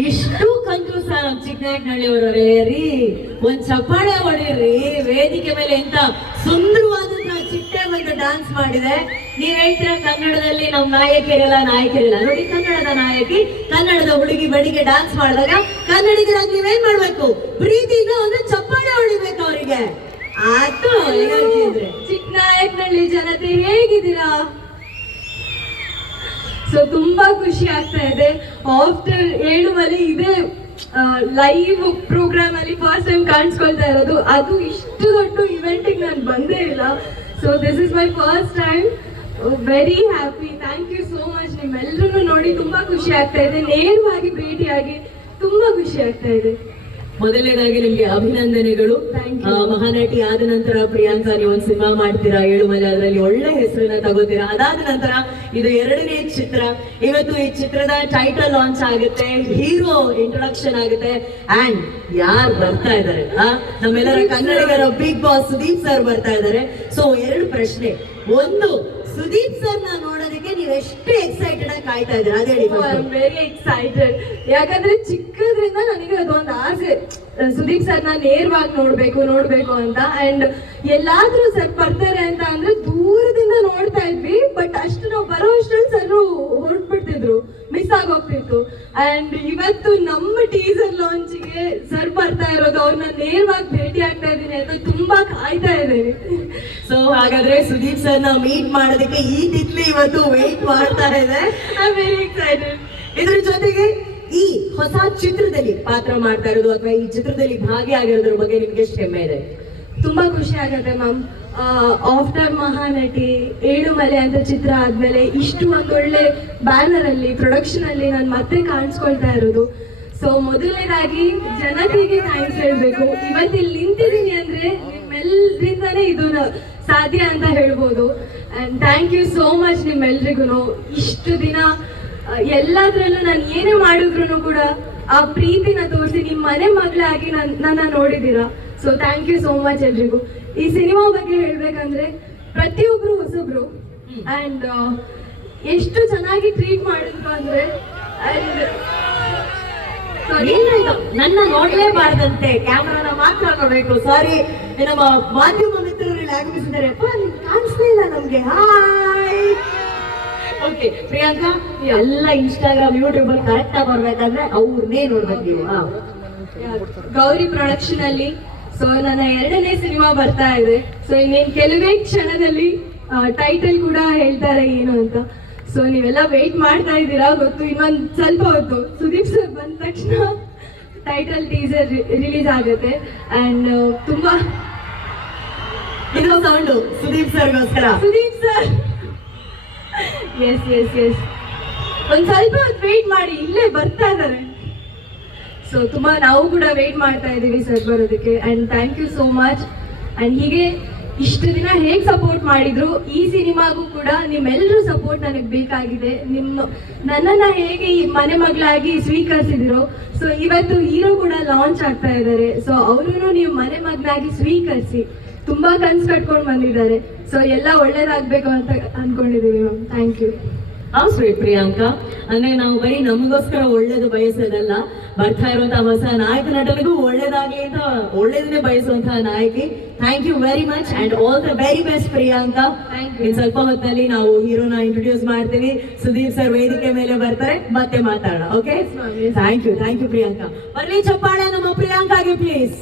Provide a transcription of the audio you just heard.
ಇಷ್ಟು ಕಂಜೂಸ ಚಿಕ್ಕನಾಯಕನಹಳ್ಳಿಯವರೇ ರೀ, ಒಂದ್ ಚಪ್ಪಾಳೆ ಹೊಡೀರಿ. ವೇದಿಕೆ ಮೇಲೆ ಎಂತ ಸುಂದರವಾದಂತಹ ಚಿಟ್ಟೆ ಬಂದು ಡಾನ್ಸ್ ಮಾಡಿದೆ. ನೀವ್ ಹೇಳ್ತೀರಾ ಕನ್ನಡದಲ್ಲಿ ನಮ್ ನಾಯಕಿಯರೆಲ್ಲ ನೋಡಿ, ಕನ್ನಡದ ನಾಯಕಿ, ಕನ್ನಡದ ಹುಡುಗಿ ಬಡಿಗೆ ಡಾನ್ಸ್ ಮಾಡಿದಾಗ ಕನ್ನಡಿಗರಾಗಿ ನೀವೇನ್ ಮಾಡ್ಬೇಕು? ಪ್ರೀತಿಯಿಂದ ಒಂದು ಚಪ್ಪಾಳೆ ಹೊಡಿಬೇಕು ಅವರಿಗೆ. ಆಯ್ತು. ಚಿಕ್ಕನಾಯಕನಹಳ್ಳಿ ಜನತೆ ಹೇಗಿದ್ದೀರಾ? ಸೊ ತುಂಬಾ ಖುಷಿ ಆಗ್ತಾ ಇದೆ. ಆಫ್ಟರ್ 7 ಮಲೆ ಇದೇ ಲೈವ್ ಪ್ರೋಗ್ರಾಮ್ ಅಲ್ಲಿ ಫಸ್ಟ್ ಟೈಮ್ ಕಾಣಿಸ್ಕೊಳ್ತಾ ಇರೋದು. ಅದು ಇಷ್ಟು ದೊಡ್ಡ ಇವೆಂಟಿಗೆ ನಾನು ಬಂದೇ ಇಲ್ಲ. So this is my first time. Very happy. Thank you so much. ನಿಮ್ಮೆಲ್ಲರೂ ನೋಡಿ ತುಂಬಾ ಖುಷಿ ಆಗ್ತಾ ಇದೆ. ನೇರವಾಗಿ ಭೇಟಿಯಾಗಿ ತುಂಬಾ ಖುಷಿ ಆಗ್ತಾ ಇದೆ. ಮೊದಲನೇದಾಗಿ ನಿಮ್ಗೆ ಅಭಿನಂದನೆಗಳು. ಮಹಾನಟಿ ಆದ ನಂತರ ಪ್ರಿಯಾಂಕಾ ನೀವು ಒಂದು ಸಿನಿಮಾ ಮಾಡ್ತೀರಾ 7 ಮಲೆ, ಅದರಲ್ಲಿ ಒಳ್ಳೆ ಹೆಸರನ್ನ ತಗೋತೀರಾ. ಅದಾದ ನಂತರ ಇದು 2ನೇ ಚಿತ್ರ. ಇವತ್ತು ಈ ಚಿತ್ರದ ಟೈಟಲ್ ಲಾಂಚ್ ಆಗುತ್ತೆ, ಹೀರೋ ಇಂಟ್ರೊಡಕ್ಷನ್ ಆಗುತ್ತೆ. ಅಂಡ್ ಯಾರು ಬರ್ತಾ ಇದ್ದಾರೆ? ನಮ್ಮೆಲ್ಲರ ಕನ್ನಡಿಗರ ಬಿಗ್ ಬಾಸ್ ಸುದೀಪ್ ಸರ್ ಬರ್ತಾ ಇದ್ದಾರೆ. ಸೊ 2 ಪ್ರಶ್ನೆ. ಒಂದು, ಸುದೀಪ್ ಸರ್ ನ ನೋಡೋದಕ್ಕೆ ನೀವು ಎಷ್ಟು ಎಕ್ಸೈಟೆಡ್ ಆಗಿ ಕಾಯ್ತಾ ಇದ್ದೀರಾ? ಅದೇ ವೆರಿ ಎಕ್ಸೈಟೆಡ್. ಯಾಕಂದ್ರೆ ಚಿಕ್ಕದ್ರಿಂದ ನನಗೆ ಅದೊಂದು ಆಸೆ, ಸುದೀಪ್ ಸರ್ ನ ನೇರವಾಗಿ ನೋಡ್ಬೇಕು ಅಂತ. ಅಂಡ್ ಎಲ್ಲಾದ್ರೂ ಸರ್ ಬರ್ತಾರೆ ಅಂತ ಅಂದ್ರೆ ದೂರದಿಂದ ನೋಡ್ತಾ ಇದ್ವಿ. ಬಟ್ ಅಷ್ಟು ನಾವು ಬರೋ ಅಷ್ಟ್ರಲ್ಲಿ ಸರ್ ಹೊರಟ್ಬಿಡ್ತಿದ್ರು, ಮಿಸ್ ಆಗೋಗ್ತಿತ್ತು. ಅಂಡ್ ಇವತ್ತು ನಮ್ಮ ಟೀಸರ್ ಲಾಂಚಿಗೆ ಸರ್ ಬರ್ತಾ ಇರೋದು, ಅವ್ರನ್ನ ನೇರವಾಗಿ ಭೇಟಿ ಆಗ್ತಾ ಇದ್ದೀನಿ ಅಂತ ತುಂಬಾ ಕಾಯ್ತಾ ಇದ್ದೀನಿ. ಸೊ ಹಾಗಾದ್ರೆ ಸುದೀಪ್ ಸರ್ ನ ಮೀಟ್ ಮಾಡೋದಕ್ಕೆ ಈ ತಿತ್ಲಿ ಇವತ್ತು ವೇಟ್ ಮಾಡ್ತಾ ಇದೆ. I am very excited. ಇದ್ರ ಜೊತೆಗೆ ಈ ಹೊಸ ಚಿತ್ರದಲ್ಲಿ ಪಾತ್ರ ಮಾಡ್ತಾ ಇರೋದು ಅಥವಾ ಈ ಚಿತ್ರದಲ್ಲಿ ಭಾಗಿಯಾಗಿರೋದ್ರ ಬಗ್ಗೆ ನಿಮ್ಗೆ ಎಷ್ಟು ಹೆಮ್ಮೆ ಇದೆ? ತುಂಬಾ ಖುಷಿ ಆಗುತ್ತೆ ಮ್ಯಾಮ್. ಆಫ್ಟರ್ ಮಹಾನಟಿ 7 ಮಲೆ ಅಂತ ಚಿತ್ರ ಆದ್ಮೇಲೆ ಇಷ್ಟು ಒಂದೊಳ್ಳೆ ಬ್ಯಾನರ್ ಅಲ್ಲಿ ಪ್ರೊಡಕ್ಷನ್ ಅಲ್ಲಿ ನಾನು ಮತ್ತೆ ಕಾಣಿಸ್ಕೊಳ್ತಾ ಇರೋದು. ಸೊ ಮೊದಲನೇದಾಗಿ ಜನತೆಗೆ ಥ್ಯಾಂಕ್ಸ್ ಹೇಳ್ಬೇಕು. ಇವತ್ತಿಲ್ಲಿ ನಿಂತಿದ್ದೀನಿ ಅಂದ್ರೆ ನಿಮ್ಮೆಲ್ಲರಿಂದಾನೇ ಇದು ಸಾಧ್ಯ ಅಂತ ಹೇಳ್ಬೋದು. And thank you so much ನಿಮ್ಮೆಲ್ರಿಗೂ. ಇಷ್ಟು ದಿನ ಎಲ್ಲದ್ರಲ್ಲೂ ನಾನು ಏನೇ ಮಾಡಿದ್ರು ಕೂಡ ಆ ಪ್ರೀತಿನ ತೋರಿಸಿ ನಿಮ್ಮ ಮನೆ ಮಗಳಾಗಿ ನನ್ನ ನೋಡಿದ್ದೀರಾ. So thank you so much ಎಲ್ರಿಗೂ. ಈ ಸಿನಿಮಾ ಬಗ್ಗೆ ಹೇಳ್ಬೇಕಂದ್ರೆ ಪ್ರತಿಯೊಬ್ರು ಹೊಸಬ್ರು ಅಂಡ್ ಎಷ್ಟು ಚೆನ್ನಾಗಿ ಟ್ರೀಟ್ ಮಾಡಿದ್ರು ಅಂದ್ರೆ. ನನ್ನ ನೋಡ್ಲೇಬಾರ್ದಂತೆ, ಕ್ಯಾಮರಾನ ಮಾತ್ರ ನೋಡ್ಬೇಕು. ಸಾರಿ, ನಮ್ಮ ಮಾಧ್ಯಮ ಮಿತ್ರರಲ್ಲಿ ಆಗಮಿಸಿದ್ದಾರೆ. ಕಾಣಿಸ್ಲೇ ಇಲ್ಲ ನಮ್ಗೆ. ಹಾಯ್. ಓಕೆ ಪ್ರಿಯಾಂಕಾ, ಎಲ್ಲ ಇನ್ಸ್ಟಾಗ್ರಾಮ್ ಯೂಟ್ಯೂಬ್ ಅಲ್ಲಿ ಕರೆಕ್ಟ್ ಆಗಿ ಬರ್ಬೇಕಂದ್ರೆ ಅವ್ರನ್ನೇ ನೋಡ್ಬೇಕು ನೀವು. ಗೌರಿ ಪ್ರೊಡಕ್ಷನ್ ಅಲ್ಲಿ ಸೊ ನನ್ನ 2ನೇ ಸಿನಿಮಾ ಬರ್ತಾ ಇದೆ. ಸೊ ಇನ್ನೇನು ಕೆಲವೇ ಕ್ಷಣದಲ್ಲಿ ಟೈಟಲ್ ಕೂಡ ಹೇಳ್ತಾರೆ ಏನು ಅಂತ. ಸೊ ನೀವೆಲ್ಲ ವೇಟ್ ಮಾಡ್ತಾ ಇದ್ದೀರಾ ಗೊತ್ತು. ಇನ್ನೊಂದು ಸ್ವಲ್ಪ ಹೊತ್ತು ಸುದೀಪ್ ಸರ್ ಬಂದ ತಕ್ಷಣ ಟೈಟಲ್ ಟೀಸರ್ ರಿಲೀಸ್ ಆಗುತ್ತೆ. ಅಂಡ್ ತುಂಬಾ ಇದು ಸೌಂಡು ಸುದೀಪ್ ಸರ್ಗೋಸ್ಕರ. Sudeep sir yes yes yes ಒಂದ್ ಸ್ವಲ್ಪ ಹೊತ್ತು ವೇಟ್ ಮಾಡಿ, ಇಲ್ಲೇ ಬರ್ತಾ ಇದ್ದಾರೆ. ಸೊ ತುಂಬಾ ನಾವು ಕೂಡ ವೇಟ್ ಮಾಡ್ತಾ ಇದ್ದೀವಿ ಸರ್ ಬರೋದಕ್ಕೆ. And thank you so much. And ಹೀಗೆ ಇಷ್ಟು ದಿನ ಹೇಗೆ ಸಪೋರ್ಟ್ ಮಾಡಿದ್ರು ಈ ಸಿನಿಮಾಗೂ ಕೂಡ ನಿಮ್ಮೆಲ್ಲರೂ ಸಪೋರ್ಟ್ ನನಗೆ ಬೇಕಾಗಿದೆ. ನನ್ನನ್ನ ಹೇಗೆ ಈ ಮನೆ ಮಗಳಾಗಿ ಸ್ವೀಕರಿಸಿದಿರೋ, ಸೊ ಇವತ್ತು ಹೀರೋ ಕೂಡ ಲಾಂಚ್ ಆಗ್ತಾ ಇದ್ದಾರೆ. ಸೊ ಅವ್ರೂ ನೀವು ಮನೆ ಮಗಳಾಗಿ ಸ್ವೀಕರಿಸಿ. ತುಂಬಾ ಕನ್ಸು ಕಟ್ಕೊಂಡು ಬಂದಿದ್ದಾರೆ. ಸೊ ಎಲ್ಲ ಒಳ್ಳೇದಾಗ್ಬೇಕು ಅಂತ ಅನ್ಕೊಂಡಿದೀವಿ ma'am. Thank you. Sweet Priyanka. ಅಂದ್ರೆ ನಾವು ಬರೀ ನಮಗೋಸ್ಕರ ಒಳ್ಳೇದು ಬಯಸೋದಲ್ಲ, ಬರ್ತಾ ಇರುವಂತಹ ಹೊಸ ನಾಯಕ ನಟನಿಗೂ ಒಳ್ಳೇದಾಗ್ಲಿ ಅಂತ ಒಳ್ಳೇದನ್ನೇ ಬಯಸುವಂತಹ ನಾಯಕಿ. Thank you very much and all the very best Priyanka. ಇನ್ ಸ್ವಲ್ಪ ಹೊತ್ತಲ್ಲಿ ನಾವು ಹೀರೋನ ಇಂಟ್ರೊಡ್ಯೂಸ್ ಮಾಡ್ತೀವಿ. ಸುದೀಪ್ ಸರ್ ವೇದಿಕೆ ಮೇಲೆ ಬರ್ತಾರೆ, ಮತ್ತೆ ಮಾತಾಡೋಣ. Okay, thank you Priyanka. ಬರ್ಲಿ ಚಪ್ಪಾಳೆ ನಮ್ಮ ಪ್ರಿಯಾಂಕಾಗೆ ಪ್ಲೀಸ್.